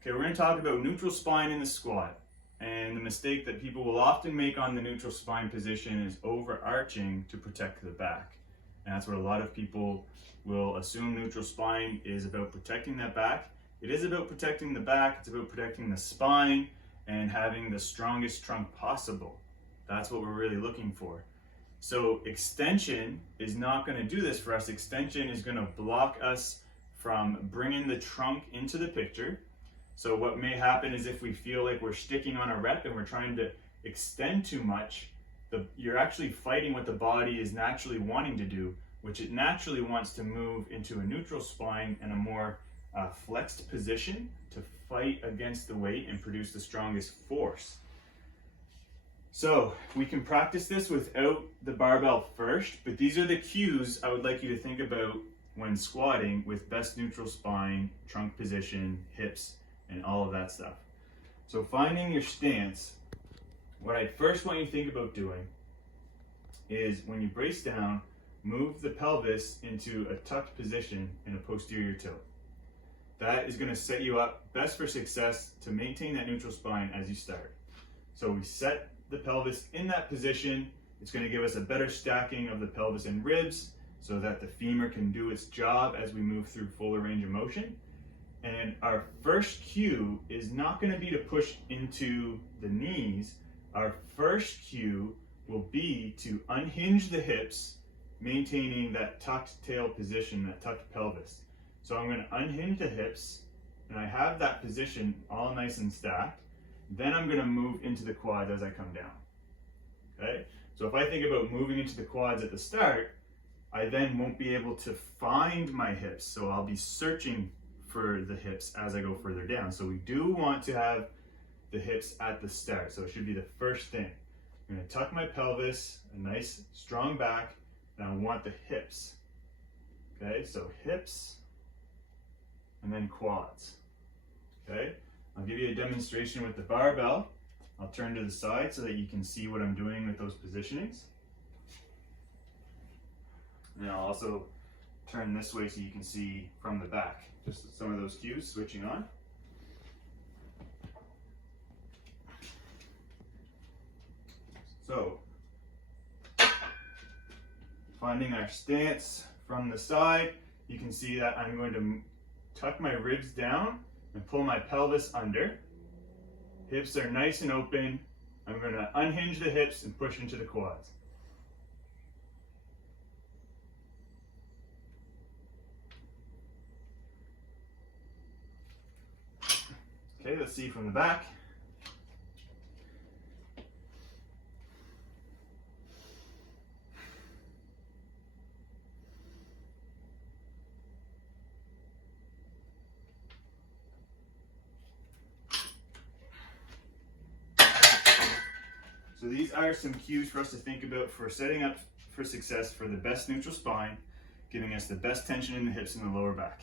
Okay, we're going to talk about neutral spine in the squat. And the mistake that people will often make on the neutral spine position is overarching to protect the back. And that's what a lot of people will assume neutral spine is about, protecting that back. It is about protecting the back, it's about protecting the spine and having the strongest trunk possible. That's what we're really looking for. So extension is not going to do this for us. Extension is going to block us from bringing the trunk into the picture. So what may happen is if we feel like we're sticking on a rep and we're trying to extend too much, you're actually fighting what the body is naturally wanting to do, which it naturally wants to move into a neutral spine and a more flexed position to fight against the weight and produce the strongest force. So we can practice this without the barbell first, but these are the cues I would like you to think about when squatting with best neutral spine, trunk position, hips, and all of that stuff. So finding your stance, what I first want you to think about doing is when you brace down, move the pelvis into a tucked position in a posterior tilt. That is going to set you up best for success to maintain that neutral spine as you start. So we set the pelvis in that position. It's going to give us a better stacking of the pelvis and ribs so that the femur can do its job as we move through fuller range of motion. And our first cue is not going to be to push into the knees. Our first cue will be to unhinge the hips, maintaining that tucked tail position, that tucked pelvis. So I'm going to unhinge the hips, and I have that position all nice and stacked. Then I'm going to move into the quads as I come down. Okay? So if I think about moving into the quads at the start, I then won't be able to find my hips. So I'll be searching for the hips as I go further down. So we do want to have the hips at the start. So it should be the first thing. I'm going to tuck my pelvis, a nice strong back, and I want the hips. Okay, so hips and then quads. Okay, I'll give you a demonstration with the barbell. I'll turn to the side so that you can see what I'm doing with those positionings. And I'll also turn this way so you can see from the back, just some of those cues switching on. So, finding our stance from the side, you can see that I'm going to tuck my ribs down and pull my pelvis under. Hips are nice and open. I'm going to unhinge the hips and push into the quads. Okay, let's see from the back. So these are some cues for us to think about for setting up for success for the best neutral spine, giving us the best tension in the hips and the lower back.